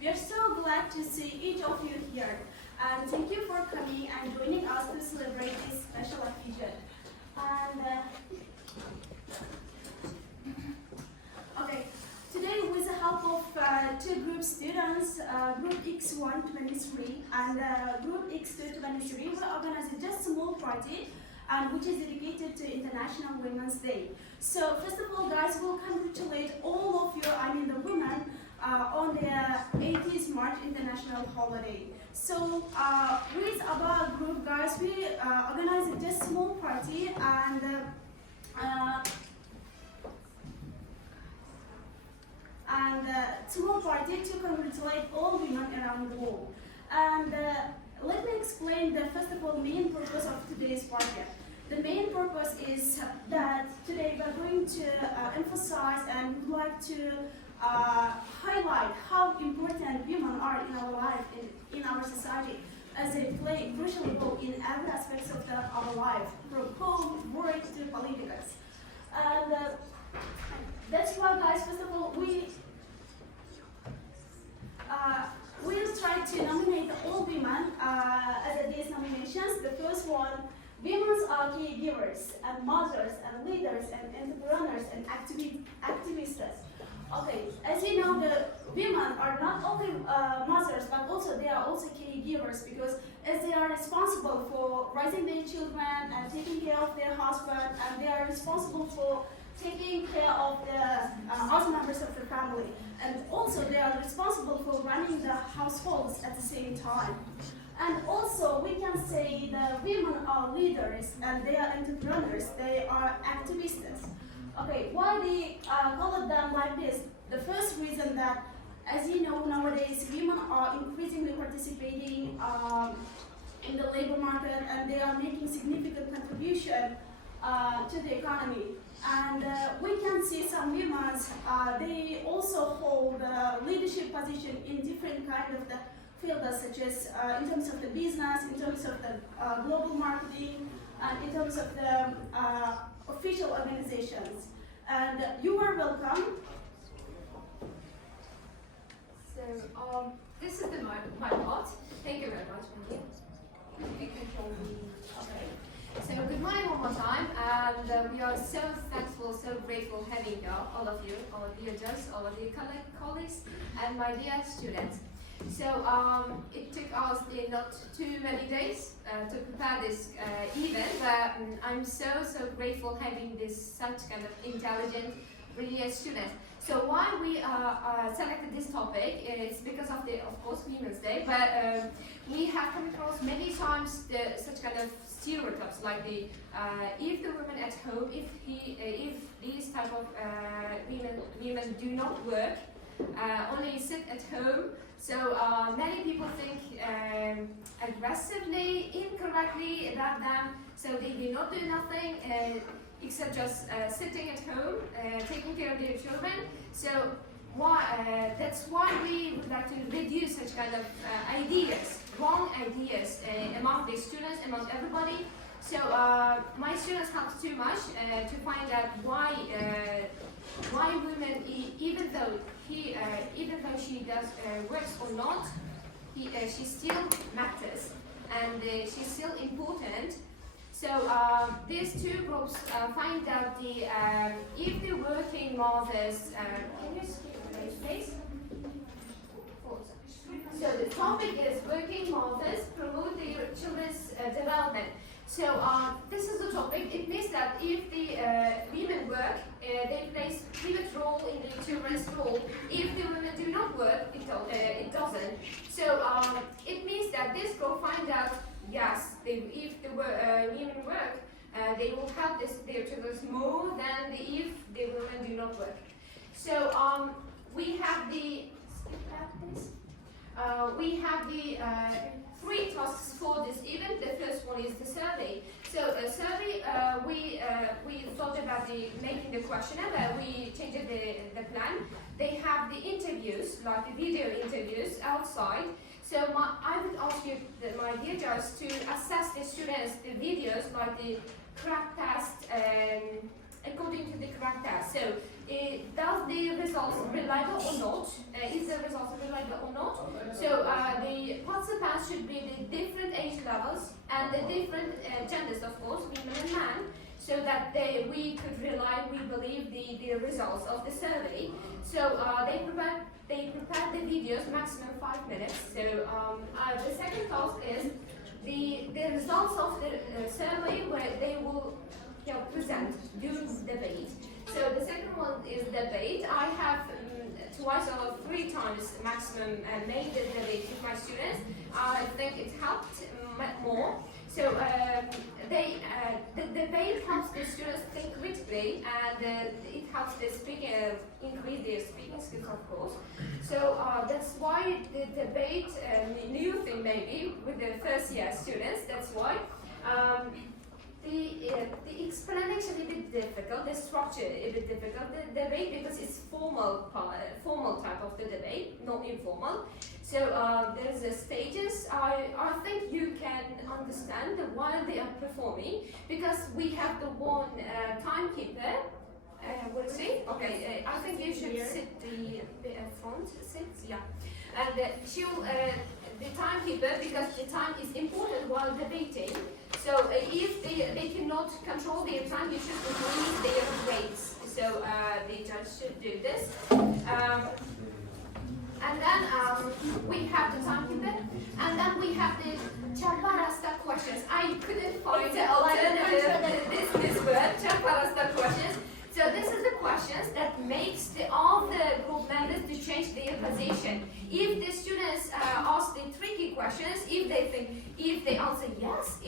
We are so glad to see each of you here. And thank you for coming and joining us to celebrate this special occasion. And okay, today with the help of two group students, group x1-23 and group x2-23, we organize just a small party and which is dedicated to International Women's Day. So first of all, guys, we'll congratulate all of you, the women, on the 80th March International Holiday. So with our group, guys, we organized just a small party and small party to congratulate all women around the world. And let me explain the first of all main purpose of today's party. The main purpose is that today we are going to emphasize and would like to highlight how important women are in our life, in our society, as they play a crucial role in every aspect of our life, from home, work to politics. And that's why, guys, first of all, we'll try to nominate all women as these nominations. The first one, women are caregivers and mothers and leaders and entrepreneurs and activists. Okay, as you know, the women are not only mothers, but also they are also caregivers, because as they are responsible for raising their children and taking care of their husband, and they are responsible for taking care of the other members of the family, and also they are responsible for running the households at the same time. And also we can say the women are leaders and they are entrepreneurs, they are activists. Okay, why they call them like this? The first reason that, as you know, nowadays women are increasingly participating in the labor market, and they are making significant contribution to the economy. And we can see some women, they also hold leadership position in different kind of the fields, such as in terms of the business, in terms of the global marketing, and in terms of the official organizations. And you are welcome. So this is my part. Thank you very much, Maria. You control me. Okay. So good morning one more time, and we are so thankful, so grateful having all of you judges, all of you colleagues, and my dear students. So it took us not too many days to prepare this event, but I'm so grateful having this such kind of intelligent, brilliant students. So why we selected this topic is because of course, Women's Day, but we have come across many times such kind of stereotypes, like if the women at home, if these type of women do not work, only sit at home. So many people think aggressively, incorrectly about them. So they do not do nothing except just sitting at home, taking care of their children. So that's why we would like to reduce such kind of ideas, wrong ideas among the students, among everybody. So my students helped too much to find out why women, even though she does works or not, she still matters, and she's still important. So these two groups find out if the working mothers. Can you skip the page, please? So the topic is working mothers promote their children's development. So this is the topic. It means that if the women work, they play pivot role in the children's role. If the women do not work, it doesn't. So it means that this group find out, yes, if the women work, they will help their children more than if the women do not work. So we have the three tasks for this event. The first one is the survey. So a survey, we thought about making the questionnaire, but we changed the plan. They have the interviews, like the video interviews outside. So I would ask you, my dear judges, to assess the students, the videos, like the crack test, according to the crack test. So does the results reliable or not? Is the results reliable or not? So the participants should be the different age levels and the different genders, of course, women and men, so that we could we believe the results of the survey. So they prepared the videos maximum 5 minutes. So the second task is the results of the survey where they will present during the debate. So the second one is debate. I have twice or 3 times maximum made the debate with my students. I think it helped more. So the debate helps the students think critically, and it helps the speaker increase their speaking skills, of course. So that's why the debate, new thing maybe with the first year students. That's why. The explanation is a bit difficult, the structure is a bit difficult, the debate, because it's formal type of the debate, not informal. So there's the stages. I think you can understand while they are performing, because we have the one timekeeper. We'll see. Okay, I think you should sit the front, and she'll the timekeeper, because the time is important while debating. So if they cannot control their time, you should increase their rates. So the judge should do this. And then we have the timekeeper, and then we have the Chaparasta questions. I couldn't find the alternative this word, Chaparasta questions. So this is the questions that makes all the group members to change their position. If the students ask the tricky questions, if they answer yes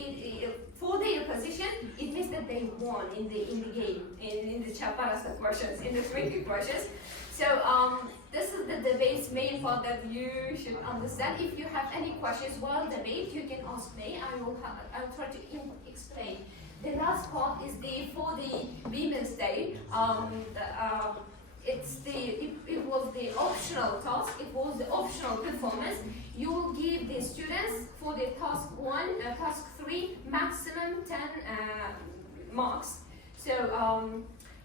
for their position, it means that they won in the game, in the Chaparasta questions, in the tricky questions. So this is the debate's main part that you should understand. If you have any questions while debate, you can ask me. I'll try to explain. The last part is for the Women's Day. It was the optional task. It was the optional performance. You will give the students for the task 1, task 3, maximum 10 marks. So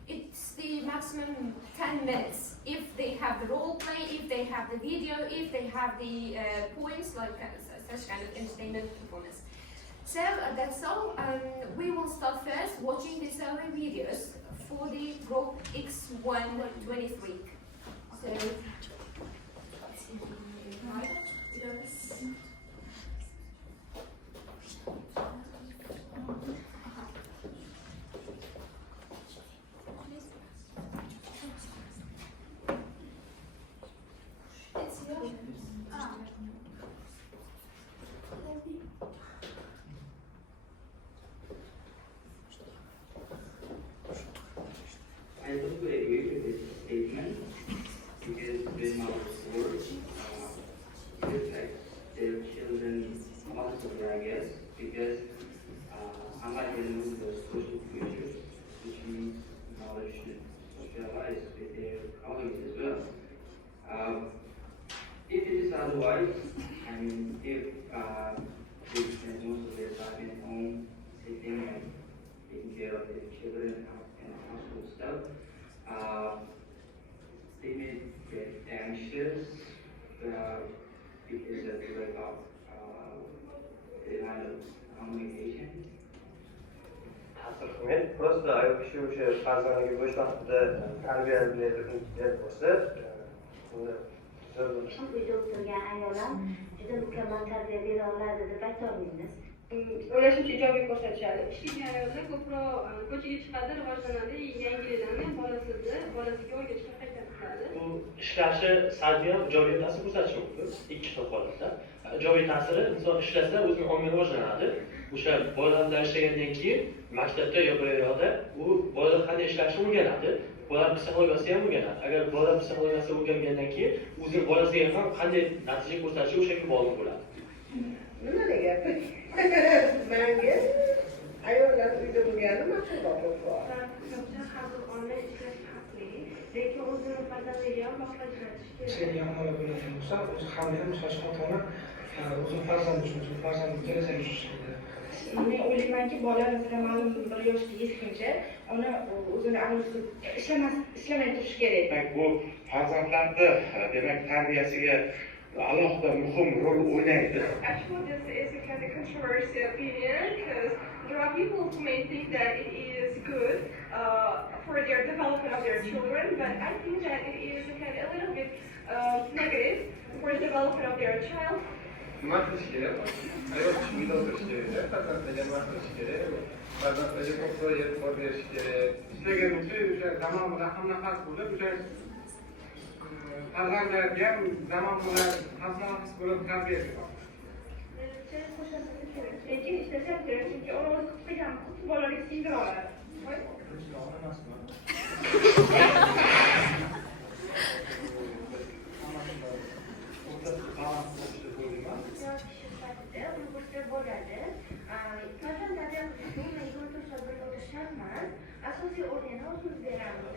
it's the maximum 10 minutes. If they have the role play, if they have the video, if they have the poems, like such kind of entertainment performance. So that's all. We will start first watching the survey videos for the group x1-23. So, it's yours. I totally agree with this statement, because when our schools reflect their children multiple, I guess, because unlike in the social future, which means knowledge should socialize with their colleagues as well. If it is otherwise, I mean, if they spend most of their time at home, sitting and taking care of their children and household stuff, they may get anxious because of the lack of communication. Men просто ayol kishi o'sha farzandiga bo'sh vaqtida tarbiyalaydigan bo'lsa, uni uyda o'tirgan ayollar juda mukammal tarbiya bera oladi deb aytolmaymiz. O'ylashimcha ijobiy ko'rsatishadi. Ishlaydigan ayollar ko'proq ko'chaga chiqadi, rivojlanadi, yangiliklarni bolasiga o'rgatishga harakat qiladi. Bu ishlashi salbiy ham ijobiy ta'sir ko'rsatishi mumkin. Ikki xil holatda. Ijobiy ta'siri, inson ishlasa o'zini ongli rivojlanadi. O'sha bolalar bilan ishlagandan keyin maktabda yo'qda u bolalar qanday ishlashni o'rganadi. Bolalar psixologiyasi ham o'rganadi. Agar bolalar psixologiyasi o'rgangandan keyin o'zini bolasiga ham qanday natija ko'rsatishi o'shaga bog'liq bo'ladi. Nima deyapti? Menga ayollar uyda bo'lgani ma'qulroq bo'ladi. Har bir ona ishlash haqli, lekin o'zini farzandiga ham boqlashtirishga kerak. Ishlaydigan ona bo'lgan bo'lsa, o'zi hamma ham misol uchun ota-ona o'zini farzandi uchun, o'zini farzandi kelajagi uchun ishlaydi. men o'ylaymanki bola masalan ma'lum bir yoshga yetguncha uni o'zini ishlamay turishi kerak. Demak, bu farzandlarni demak tarbiyasiga alohida muhim rol o'ynaydi. Actually, this is a kind of controversial opinion because there are people who may think that it is good for their development of their children, but I think that it is kind of a little bit negative for the development of their child. Nima qilish kerak? Ayol tushunib o'tirish kerak, farzandlarga nima qilish kerak? Farzandlarga ko'proq e'tibor berish kerak. Ishlagan uchun o'sha zamon bilan hamnafas bo'lib, o'sha farzandlarga ham zamon bilan hamnafas bo'lib tarbiya bermoq. Lekin ishlashim kerak, chunki ona o'zi kutgan bolalik singdira oladi. Asosiy o'rnini o'zimiz beramiz.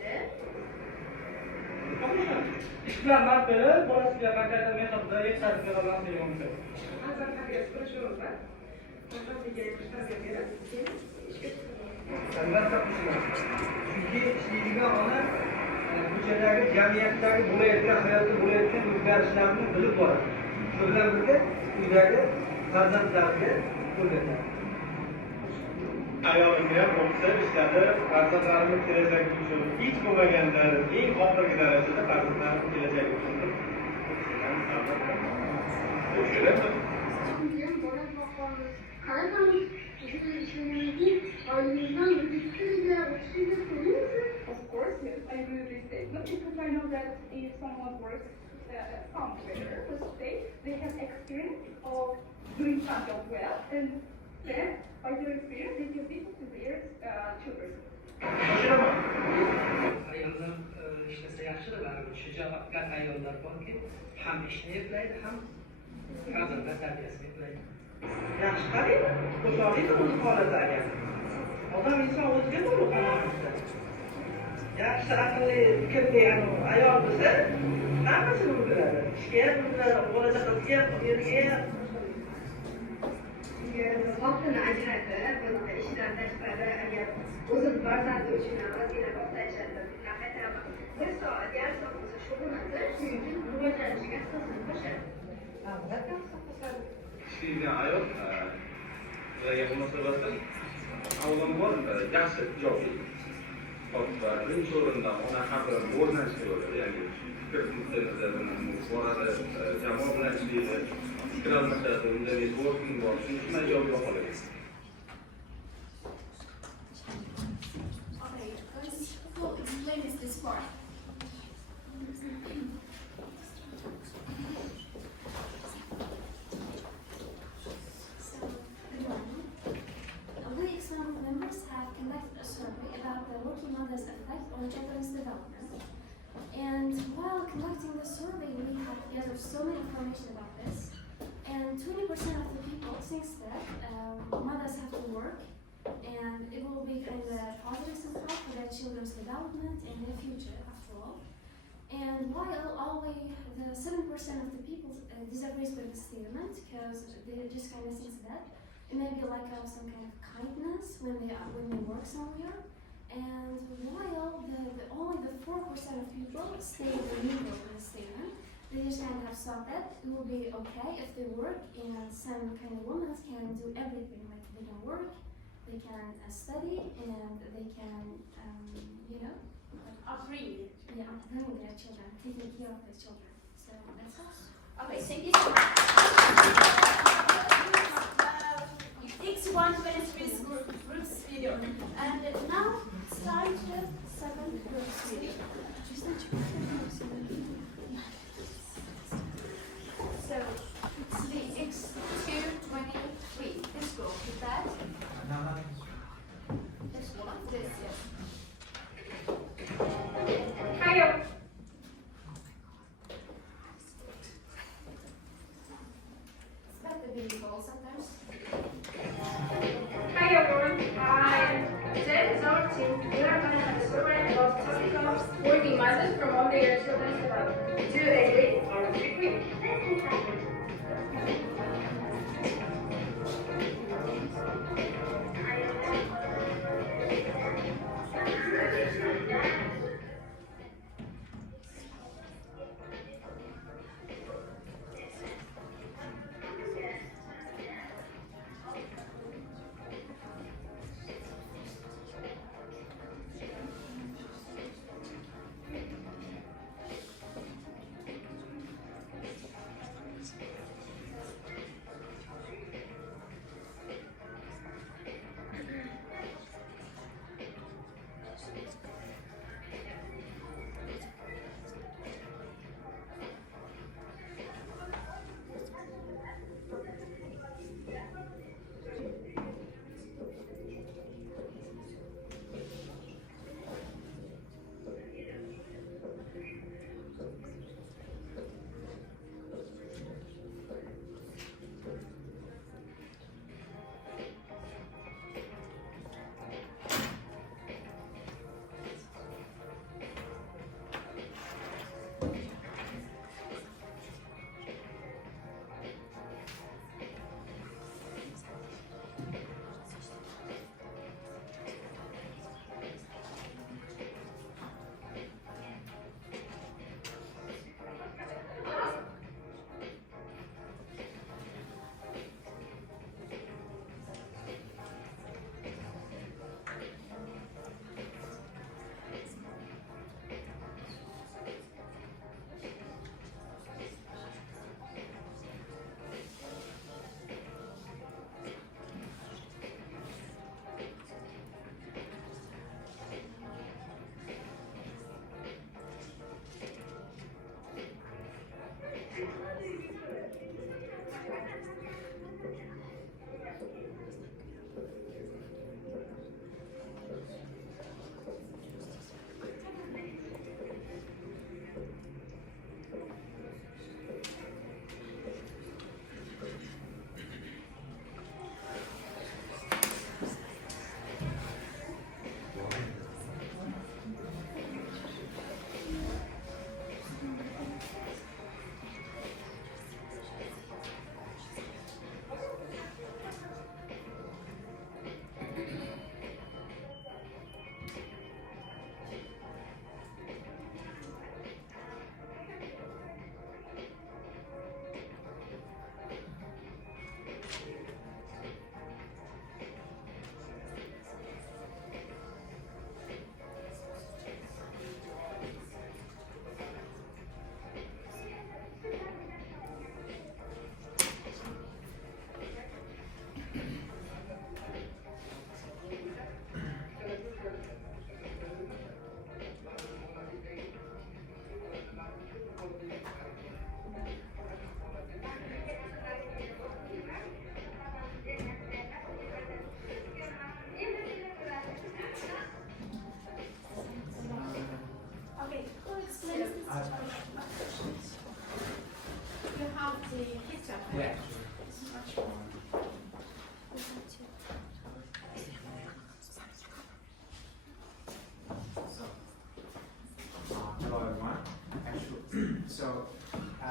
Ish bilan mard berib, bolasiga qanchaydir mehnatda yetkazib bera olmasligi mumkin. Farzand tarbiyasi qilish yo'lida farzandiga tarbiya berib, keyin ishga chiqadi. Albatta qilishmoq. Chunki ishlaydigan ona ko'chadagi jamiyatdagi bo'layotgan hayotda bo'layotgan o'zgarishlarni bilib boradi. Shu bilan birga uydagi farzandlarga o'rgatadi. Ayolimga ham o'qisa ishlatib, farzandlarimni kelajagi uchun hech bo'lmaganda eng oxirgi darajada farzandlarimni kelajagi uchun o'shalarmi? Of course, yes, I agree with this statement because I know that if someone works somewhere, let's say, they have experience of doing some job well, and then by their experience, they can teach to their children. Ayollar ishlasa yaxshi-da, baribir shijoat ayollar borki, ham ishni eplaydi, ham farzandlar tarbiyasini eplaydi. Yaxshi qarang, qo'sholiydi o'zi holati agar. Odam inson o'ziga bog'liq hammasi. Yaxshi aqlli fikrli ayol bo'lsa, hammasini biladi. Ishga ham biladi, bola chaqasiga ham, yerga ham. Vaqtini ajratib, ishidan tashqari agar o'zim farzandi uchun vaziyat ortayishadi, qaytaraman. Bir soat, yarim soat bo'lsa shug'ullanish, shuning uchun rivojlanishiga asosini qo'shadi. Albatta, qo'shadi. Ishlaydigan ayol ularga munosabatda avvalambor yaxshi ijobiy va birinchi o'rinda ona haqida o'rnashni bo'ladi, ya'ni fikr muhitini boradi, jamoa bilan ishlaydi, fikr almashadi, unda networking bor, shuning uchun ijobiy baholaydi. Okay, who explains this part? We external members have conducted a survey about the working mother's effect on children's development. And while conducting the survey, we have gathered so much information about this. And 20% of the people thinks that mothers have to work, and it will be kind of positive somehow for their children's development and their future, after all. And while only the 7% of the people disagrees with the statement, because they just kind of think that it may be like some kind of kindness when they work somewhere. And while only the 4% of people stay in the middle of the statement, they just kind of thought that it will be okay if they work, and some kind of women can do everything. Like they can work, they can study, and they can, Upbringing. bring their children, taking care of their children. So that's all. Okay, thank you so much. x1-23 group's video. And now start the second group's video. So it's the x2-23. This group is that? This one. This, yes. Hiya. It's better being bold sometimes. Hi everyone. Today is our team. We are going to have a survey about the topic of working mothers promote their children's development. Do they agree or disagree?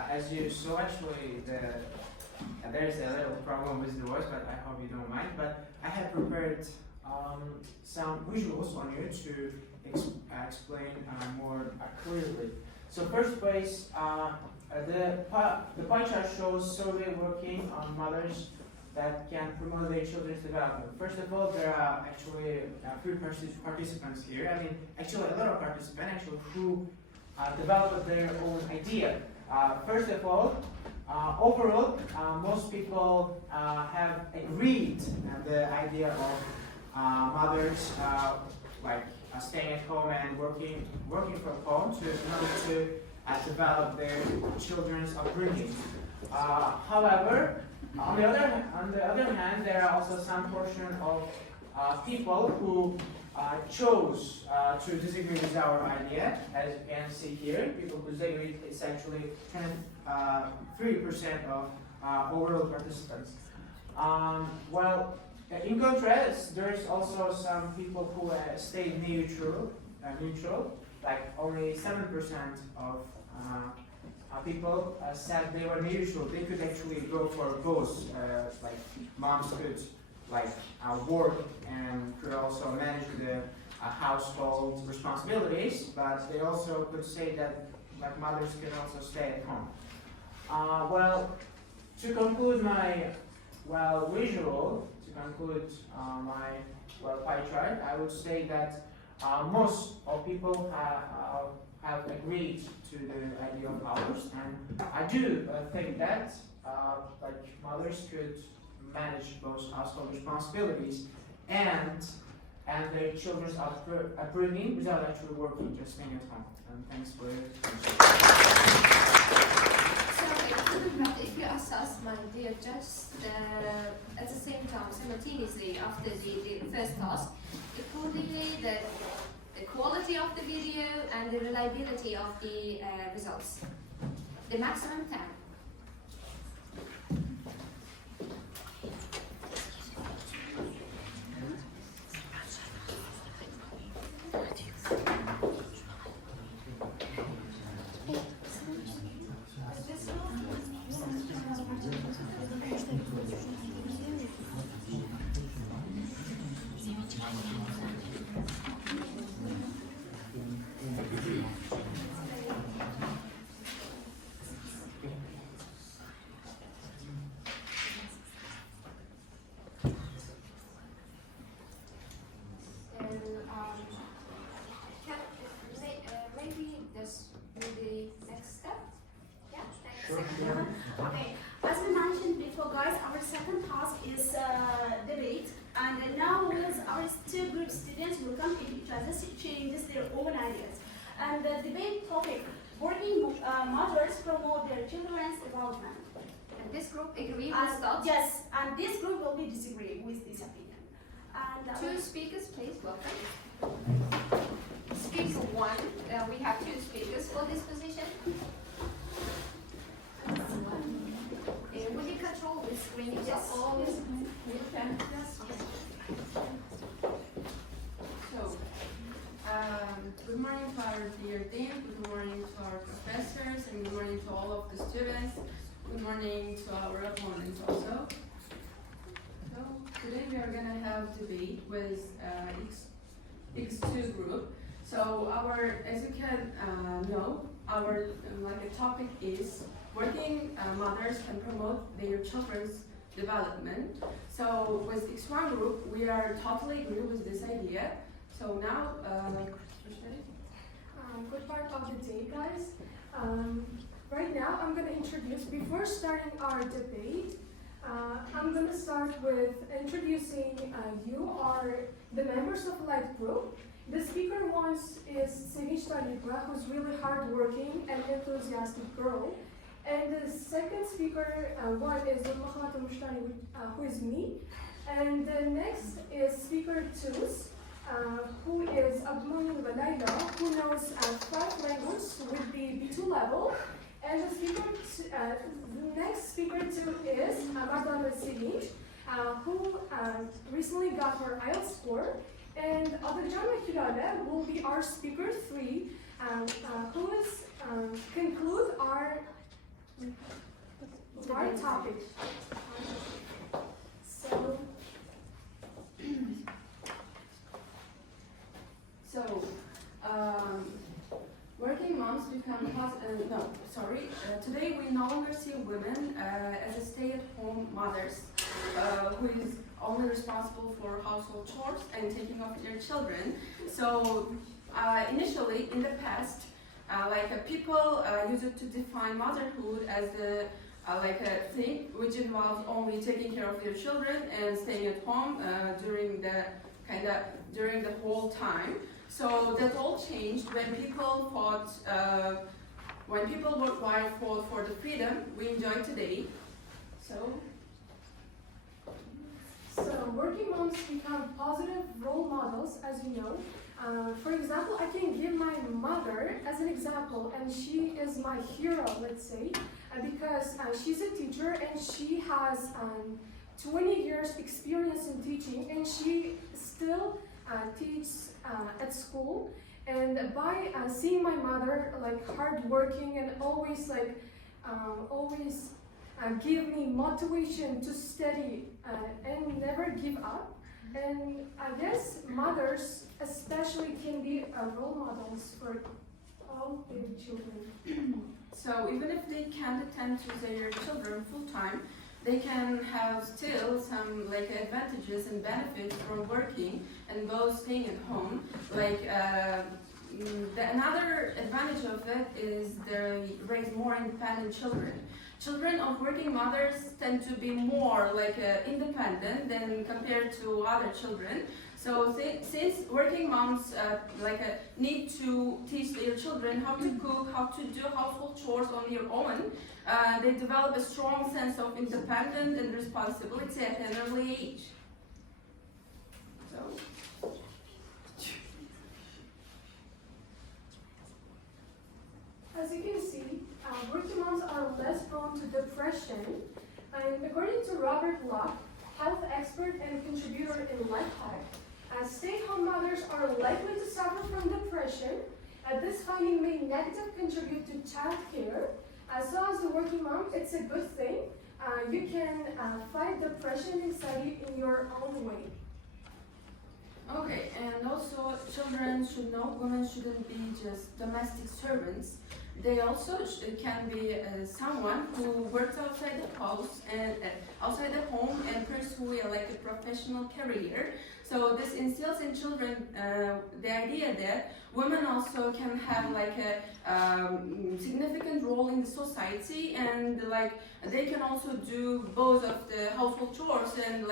As you saw, actually, there's a little problem with the voice, but I hope you don't mind. But I have prepared some visuals on you to explain more clearly. So first place, the pie chart shows survey working on mothers that can promote their children's development. First of all, there are actually few participants here. I mean, actually a lot of participants actually who developed their own idea. First of all, overall, most people have agreed the idea of mothers staying at home and working from home in order to develop their children's upbringing. However, on the other hand, there are also some portion of people who chose to disagree with our idea. As you can see here, people who disagree, it's actually 3% of overall participants. Well, in contrast, there's also some people who stay neutral, like only 7% of people said they were neutral. They could actually go for both. Like moms could work and could also manage the household responsibilities, but they also could say that mothers can also stay at home. Well, to conclude my visual, to conclude my pie chart, I would say that most of people have agreed to the idea of mothers, and I do think that mothers could manage both household responsibilities and their children's upbringing without actually working, just staying at home. And thanks for your attention. So, if you assess my dear just at the same time, simultaneously after the first task, accordingly the quality of the video and the reliability of the results. The maximum time. Okay, as we mentioned before, guys, our second task is debate, and now with our two group students will come to each other to change their own ideas. And the debate topic: working mothers promote their children's development. And this group agree with that? Yes, and this group will be disagree with this opinion. And two speakers, please welcome. Speaker one, we have two speakers for this position. Will you control the screen? Yes. All you can. So, good morning to our dear dean, good morning to our professors, and good morning to all of the students. Good morning to our opponents also. So, today we are going to have debate with x2 group. So, as you can know, our topic is working mothers can promote their children's development. So with x1 group, we are totally agree with this idea. So now, good part of the day, guys. Right now, I'm going to introduce, before starting our debate, I'm going to start with introducing you, the members of Light Group. The speaker one is Sevinç Libra, who's really hardworking and enthusiastic girl. And the second speaker one is who is me. And the next is speaker two, who is Abdul Laila, who knows 5 languages with the B2 level. And the next speaker two is Madame Sevinç, who recently got her IELTS score. And Adilcan Hilale will be our speaker 3, who is conclude our topic. Working moms become today we no longer see women as a stay-at-home mothers who is only responsible for household chores and taking of their children. So initially in the past, people used to define motherhood as a thing which involves only taking care of their children and staying at home during the whole time. So that all changed when people worldwide fought for the freedom we enjoy today. So working moms become positive role models, as you know. For example, I can give my mother as an example, and she is my hero, let's say, because she's a teacher and she has 20 years experience in teaching, and she still teaches at school. And by seeing my mother like hardworking and always give me motivation to study and never give up. And I guess mothers especially can be role models for all their children. So even if they can't attend to their children full time, they can have still some like advantages and benefits from working and both staying at home. Like another advantage of it is they raise more independent children. Children of working mothers tend to be more like independent than compared to other children. So since working moms need to teach their children how to cook, how to do household chores on their own, they develop a strong sense of independence and responsibility at an early age. So. As you can see, working moms are less prone to depression, and according to Robert Locke, health expert and contributor in Lifehack, stay-at-home mothers are likely to suffer from depression. This finding may negatively contribute to child care. So as a working mom, it's a good thing. You can fight depression and study in your own way. Okay, and also children should know women shouldn't be just domestic servants. They also can be someone who works outside the house and outside the home and pursue a professional career. So this instills in children the idea that women also can have a significant role in the society, and they can also do both of the household chores and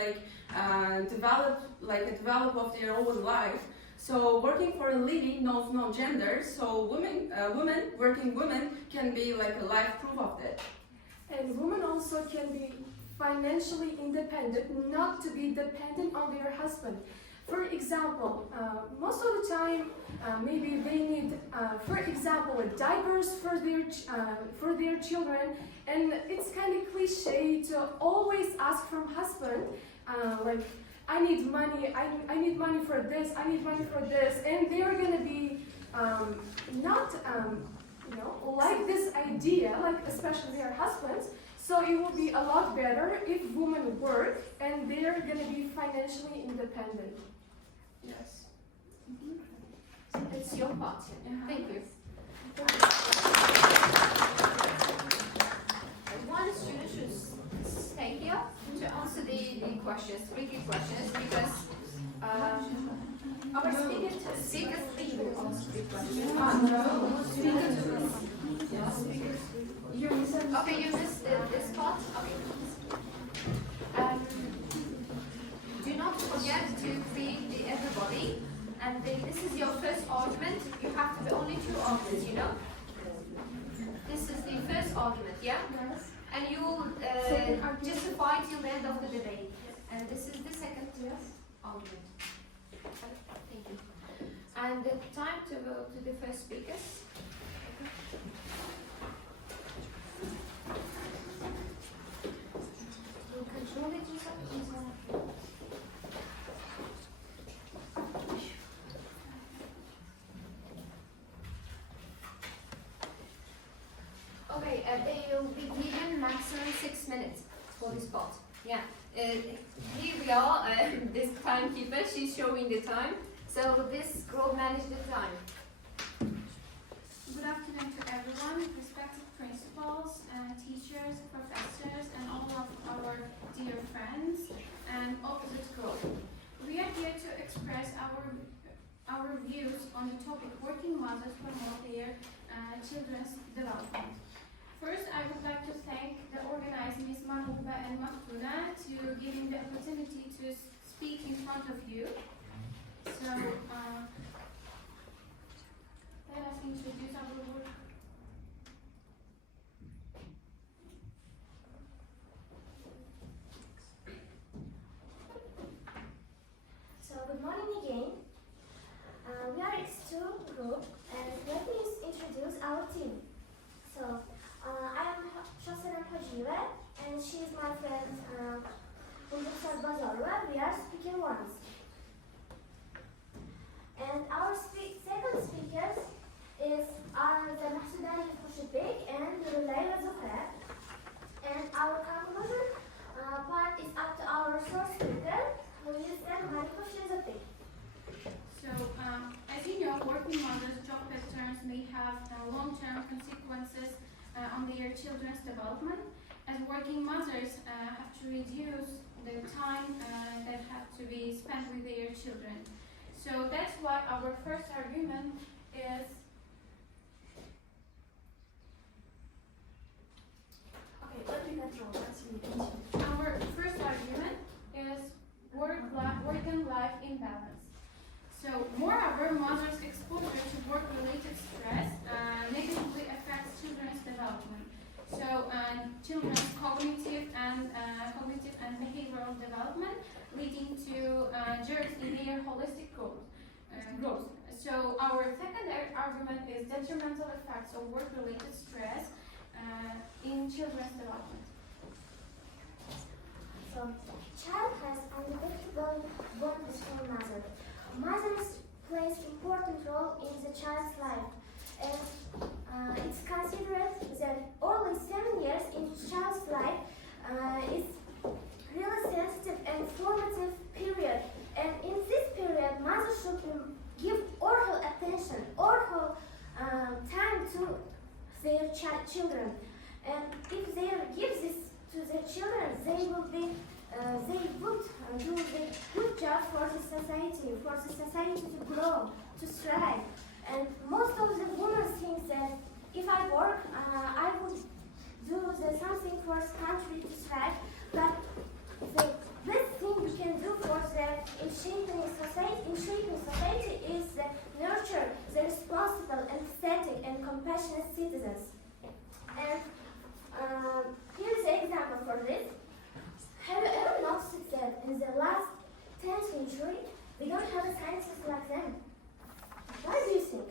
develop of their own life. So working for a living knows no gender. So working women can be like a life proof of that. And women also can be financially independent, not to be dependent on their husband. For example, most of the time, maybe they need, for example, diapers for their children, and it's kind of cliche to always ask from husband, I need money, I need money for this, I need money for this, and they are gonna be not, like this idea, especially their husbands. So it will be a lot better if women work and they're gonna be financially independent. Yes. It's your part. Thank you. One student should stay here to answer the questions, tricky questions, because our speakers will answer the questions. Okay, you missed this part. Okay. Do not forget to greet everybody. And this is your first argument. You have to be only 2 arguments, you know? This is the first argument, yeah? Yes. And you will justify till the end of the debate. And this is the second argument. Thank you. And the time to go to the first speakers. You control it yourself. Okay, they will be given maximum 6 minutes for this part. Yeah. Here we are, this timekeeper, she's showing the time. So this girl managed the time. Good afternoon to everyone, respected principals, teachers, professors, and all of our dear friends and opposite group. We are here to express our views on the topic working mothers promote their children's development. First, I would like to thank the organizers, Ms. Mahbuba and Mahfuda, to giving the opportunity to speak in front of you. So, let us introduce our work. So, good morning again. We are x2 group, and let me introduce our team. So, I am Shosenem Hajive, and she is my friend Umbuksar Bazarova. We are speaking ones. And Shipik and Layla Zuhra. And our conclusion part is up to our source speaker, who is Mariko Shizopik. So, as you know, working mothers' job patterns may have long-term consequences on their children's development, as working mothers have to reduce the time that have to be spent with their children. So that's why our first argument is our first argument is work and life imbalance. So, moreover, mothers' exposure to work-related stress negatively affects children's development. So, children's cognitive and behavioral development, leading to jerks in their holistic growth. So, our second argument is detrimental effects of work-related stress in children's development. So, child has unpredictable bond with her mother. Mothers plays important role in the child's life, and it's considered that early 7 years in child's life is really sensitive and formative period. And in this period, mothers should give oral attention, oral time to their children. And if they give this to their children, they would do the good job for the society to grow, to thrive. And most of the women think that if I work, I would do something for the country to thrive. But the best thing we can do for that in shaping society is nurture the responsible, empathetic, and compassionate citizens. And here's an example for this. Have you ever noticed that in the last 10th century, we don't have scientists like them? Why do you think?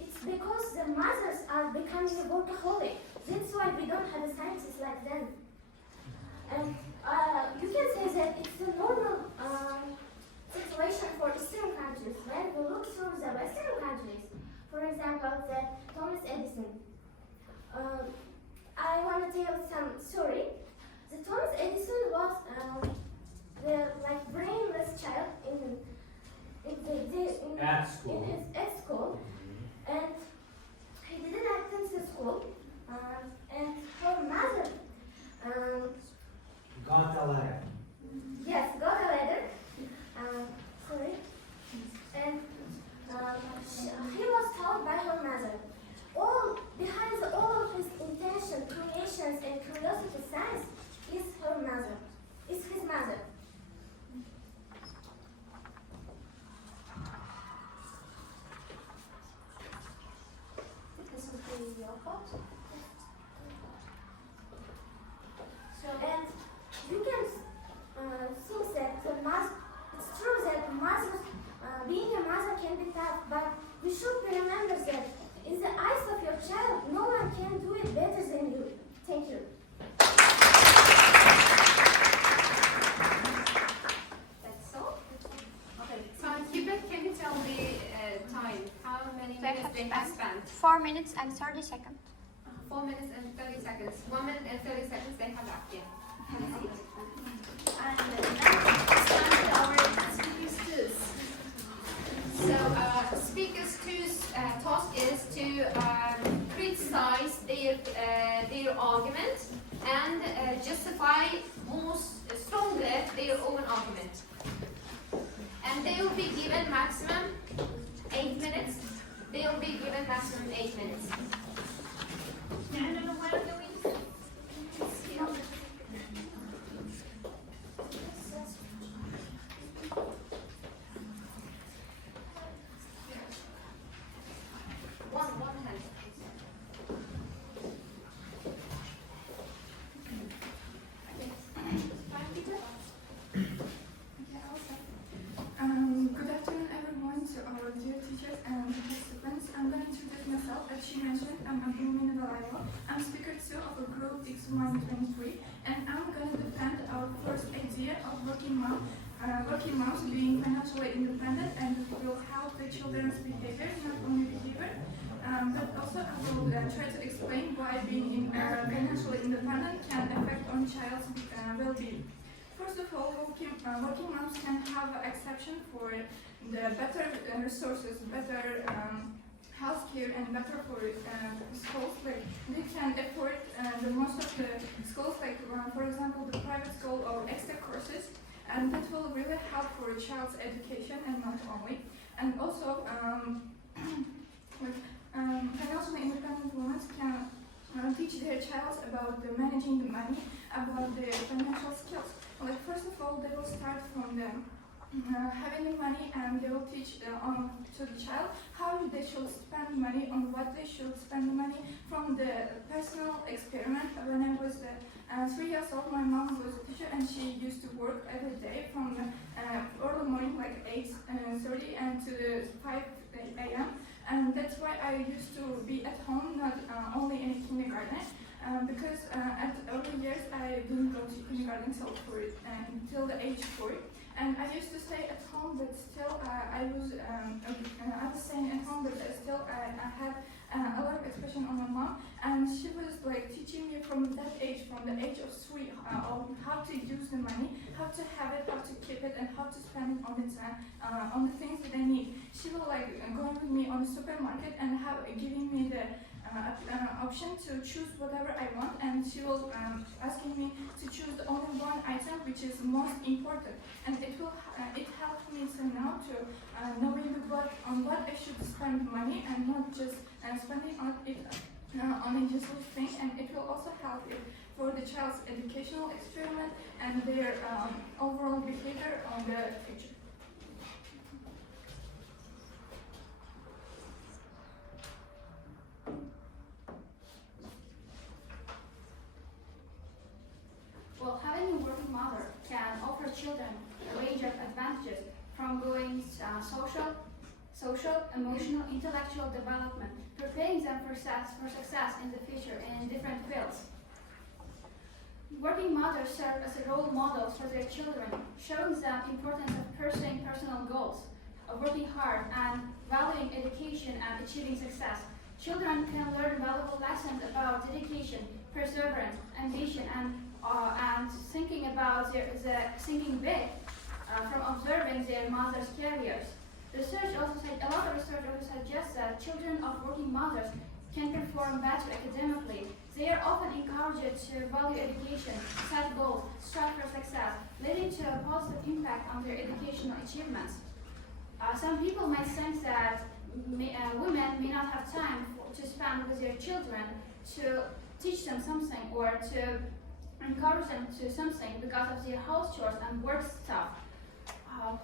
It's because the mothers are becoming a workaholic. That's why we don't have scientists like them. And you can say that it's a normal situation for Eastern countries. When we look through the Western countries, for example, Thomas Edison. I want to tell some story. The Thomas Edison was the brainless child in his school, and he didn't attend the school, and her mother got a letter. Yes, got a letter. Sorry, and he was told by her mother. Behind all of his intention, creations, and curiosity science is her mother, is his mother. This is your part. So, and you can think that it's true that being a mother can be tough, but we should remember that in the eyes of your child, no one can do it better than you. Thank you. That's all? Okay. So, Hubert, can you tell the time? How many minutes they have spent? 4 minutes and 30 seconds. 4 minutes and 30 seconds. 1 minute and 30 seconds they have left, yeah. Have a seat. And now it's time for our speakers tools. So, speakers two's task is to criticize their argument and justify strongly their own argument. And they will be given maximum 8 minutes. They will be given maximum 8 minutes. I don't know what I'm doing. One hand. Good afternoon, everyone, to our dear teachers and participants. I'm going to introduce myself. As she mentioned, I'm Abdulmin Valaiwa. I'm speaker 2 of a group x1-23, and I'm going to defend our first idea of working moms being financially independent, and it will help the children's behavior, not only behavior, but also I will try to explain why being financially independent can affect on child's well-being. First of all, working moms can have an exception for the better resources, better healthcare, and better for schools. Like they can afford the most of the schools, like for example, the private school or extra courses, and that will really help for a child's education and not only. And also, financially independent women can teach their child about the managing the money, about their financial skills. Like first of all, they will start from the having the money, and they will teach to the child how they should spend money, on what they should spend the money. From the personal experiment, when I was 3 years old, my mom was a teacher, and she used to work every day from early morning, like 8:30, and to the 5 a.m. And that's why I used to be at home, not only in kindergarten. Because at early years I didn't go to kindergarten until the age 4, and I used to stay at home, but still I was staying at home, but still I had a lot of expression on my mom, and she was like teaching me from that age, from the age of 3, on how to use the money, how to have it, how to keep it, and how to spend it on the things that I need. She will like going with me on the supermarket and giving me the option to choose whatever I want, and she was asking me to choose only one item which is most important, and it helped me to now to knowing on what I should spend money, and not just spending on it on a useless thing. And it will also help it for the child's educational experiment and their overall behavior on the future. Well, having a working mother can offer children a range of advantages, from going social, emotional, intellectual development, preparing them for success in the future in different fields. Working mothers serve as role models for their children, showing them the importance of pursuing personal goals, of working hard, and valuing education and achieving success. Children can learn valuable lessons about dedication, perseverance, ambition, and thinking about thinking big from observing their mothers' careers. A lot of research also suggests that children of working mothers can perform better academically. They are often encouraged to value education, set goals, strive for success, leading to a positive impact on their educational achievements. Some people might think that women may not have time to spend with their children to teach them something or to encourage them to something because of their house chores and work stuff.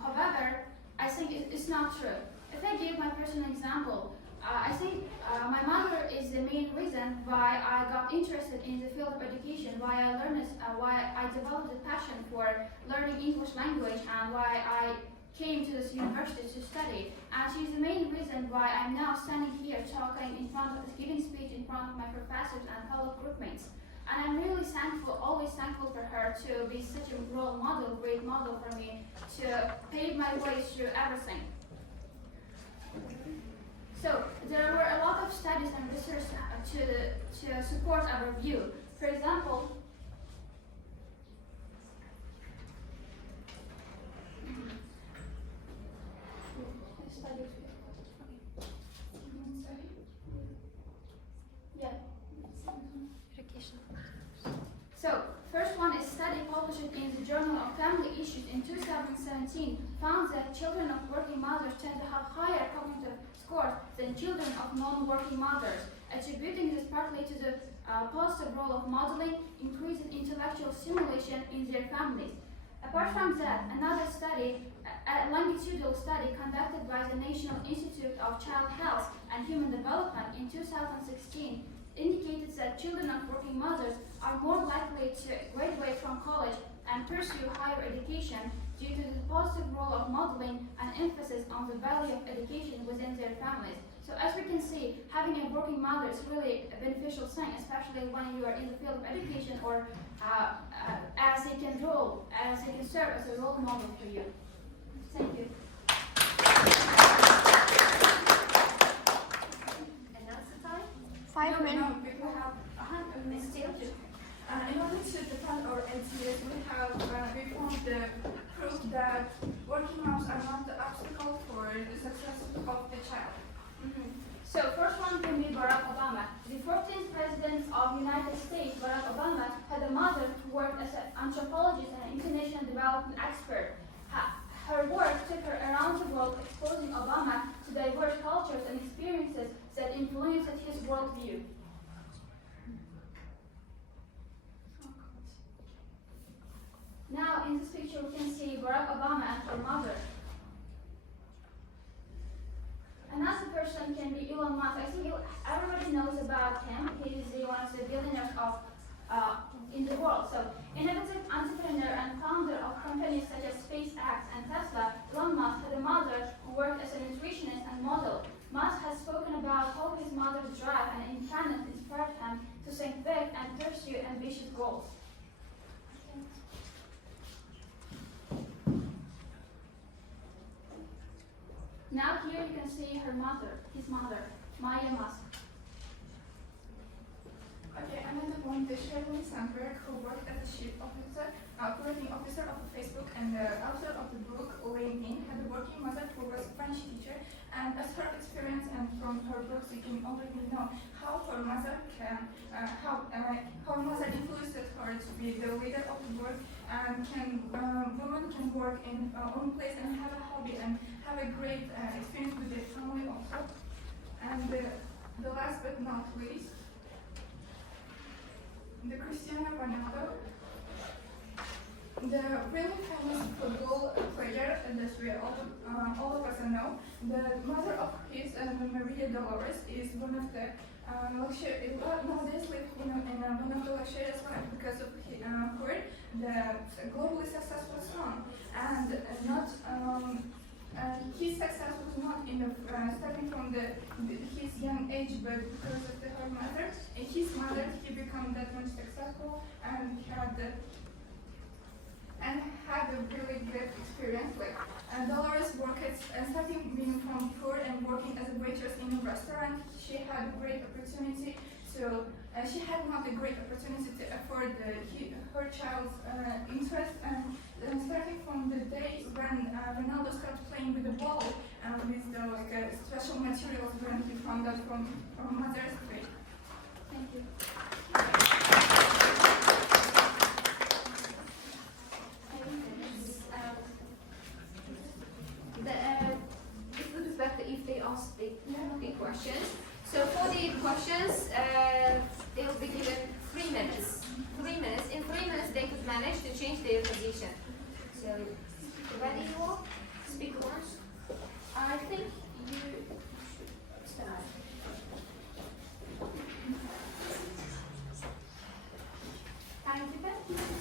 However, I think it's not true. If I give my personal example, I think my mother is the main reason why I got interested in the field of education, why I developed a passion for learning English language, and why I came to this university to study. And she's the main reason why I'm now standing here giving speech in front of my professors and fellow groupmates. And I'm really thankful, always thankful for her to be such a role model, great model for me, to pave my way through everything. So there were a lot of studies and research to support our view. For example, first one is study published in the Journal of Family Issues in 2017 found that children of working mothers tend to have higher cognitive scores than children of non-working mothers, attributing this partly to the positive role of modeling, increasing intellectual stimulation in their families. Apart from that, another study, a longitudinal study conducted by the National Institute of Child Health and Human Development in 2016, indicated that children of working mothers are more likely to graduate from college and pursue higher education due to the positive role of modeling and emphasis on the value of education within their families. So as we can see, having a working mother is really a beneficial thing, especially when you are in the field of education, or as they can serve as a role model for you. Thank you. And that's the time? 5 now people have still. In order to defend our ideas, we found the proof that working moms are not the obstacle for the success of the child. So first one can be Barack Obama. The 14th president of the United States, Barack Obama, had a mother who worked as an anthropologist and international development expert. Her work took her around the world, exposing Obama to diverse cultures and experiences that influenced his worldview. Now, in this picture, we can see Barack Obama and her mother. Another person can be Elon Musk. I think everybody knows about him. He is one of the billionaires in the world. So, innovative entrepreneur and founder of companies such as SpaceX and Tesla, Elon Musk had a mother who worked as a nutritionist and model. Musk has spoken about how his mother's drive and independence inspired him to think big and pursue ambitious goals. Now here you can see his mother, Maya Musk. Okay, another one, the Sheryl Sandberg, who worked as a chief operating officer of Facebook and the author of the book Lean In, had a working mother who was a French teacher, and as her experience and from her books you can already know how her mother influenced her to be the leader of the work, and women can work in own place and have a hobby and have a great experience with their family also. And the last but not least, the Cristiano Ronaldo, the really famous football player that we all of us know. The mother of his, Maria Dolores, is one of the nowadays live in one of the luxurious life because of her, the globally successful son, and his success was not in starting from his young age, but because of her mother. And his mother, he became that much successful and had a really great experience. Like Dolores worked starting being from poor and working as a waitress in a restaurant. She had a great opportunity to. She had not a great opportunity to afford her child's interest, and starting from the day when Ronaldo started playing with the ball and with the special materials when he found out from mother's trade. Thank you. It would be better if they ask the questions. So for the questions, they will be given 3 minutes. 3 minutes. In 3 minutes, they could manage to change their position. So, ready you all? Speak once. I think you start.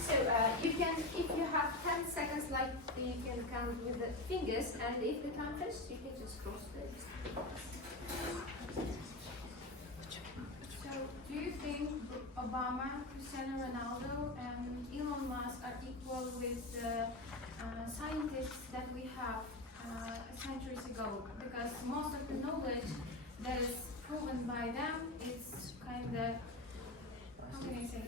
So you can, if you have 10 seconds, like you can count with the fingers, and if the time finishes, you can just cross this. So, do you think Obama, Cristiano Ronaldo, and Elon Musk are equal with the scientists that we have centuries ago? Because most of the knowledge that is proven by them, it's kind of, how can I say,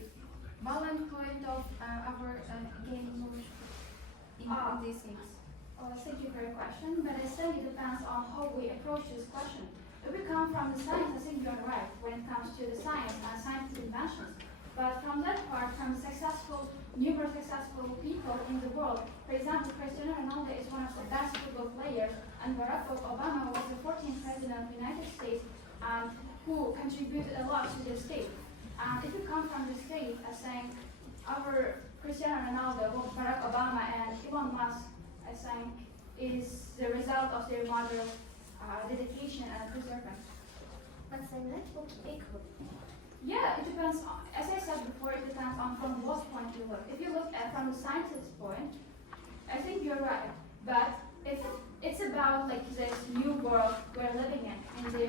violent point of our gaining knowledge in these things. Thank you for your question, but I think it depends on how we approach this question. If we come from the science, I think you're right when it comes to the science and scientific inventions. But from that part, from numerous successful people in the world, for example, Cristiano Ronaldo is one of the best football players, and Barack Obama was the 14th president of the United States, who contributed a lot to the state. If you come from the state as saying our Cristiano Ronaldo, Barack Obama, and Elon Musk, as saying is the result of their mother's dedication and perseverance. But saying that equal. Yeah, it depends. As I said before, it depends on from what point you look. If you look at from the scientist's point, I think you're right. But if it's about like this new world we're living in the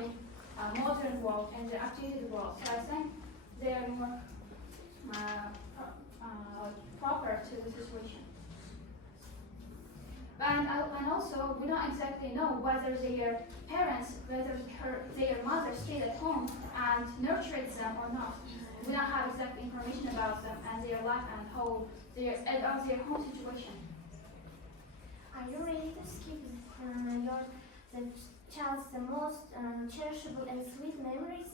modern world and the updated world, so I think they are more proper to the situation. And also, we don't exactly know whether their parents, their mother stayed at home and nurtured them or not. We don't have exact information about them and their life and how their home situation. Are you ready to skip the child's the most cherishable and sweet memories?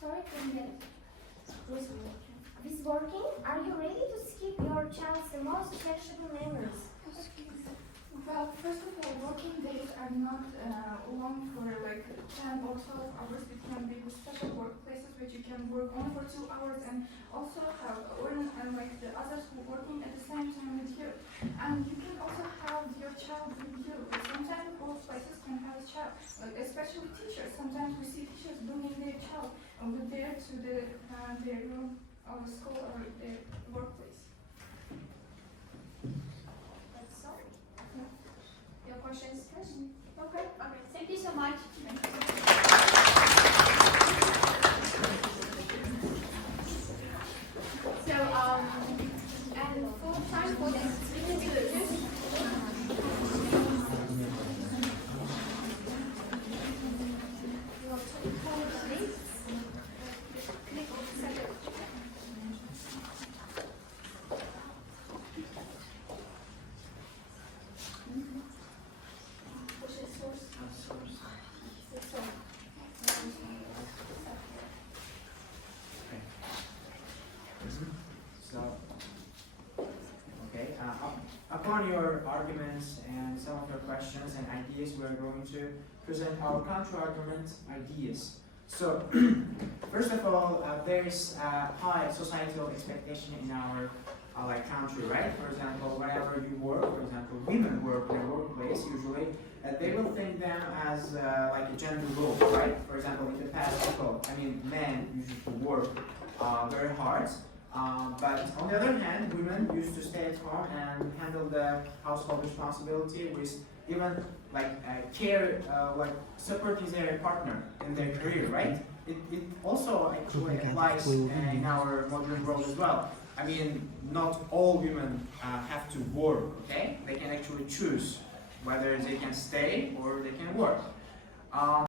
Sorry, couldn't get it. With working, are you ready to skip your child's the most cherishable memories? Well, first of all, working days are not long for like 10 or 12 hours. It can be special workplaces which you can work only for 2 hours and also have and like the others who are working at the same time with you. And you can also have your child with you. Sometimes workplaces can have a child, like especially teachers. Sometimes we see teachers bringing their child with there to their room or the school or their workplace. That's all. Your questions first? Okay. Thank you so much. So, and for time for this, we can do this. Your telephone, please. Click on the second. Upon your arguments and some of your questions and ideas, we are going to present our counter-argument ideas. So, first of all, there is a high societal expectation in our country, right? For example, wherever you work, for example, women work in a workplace usually, they will think them as like a gender role, right? For example, in the past, men used to work very hard. But on the other hand, women used to stay at home and handle the household responsibility with even care, supporting their partner in their career, right? It also actually applies in our modern world as well. I mean, not all women have to work, okay? They can actually choose whether they can stay or they can work.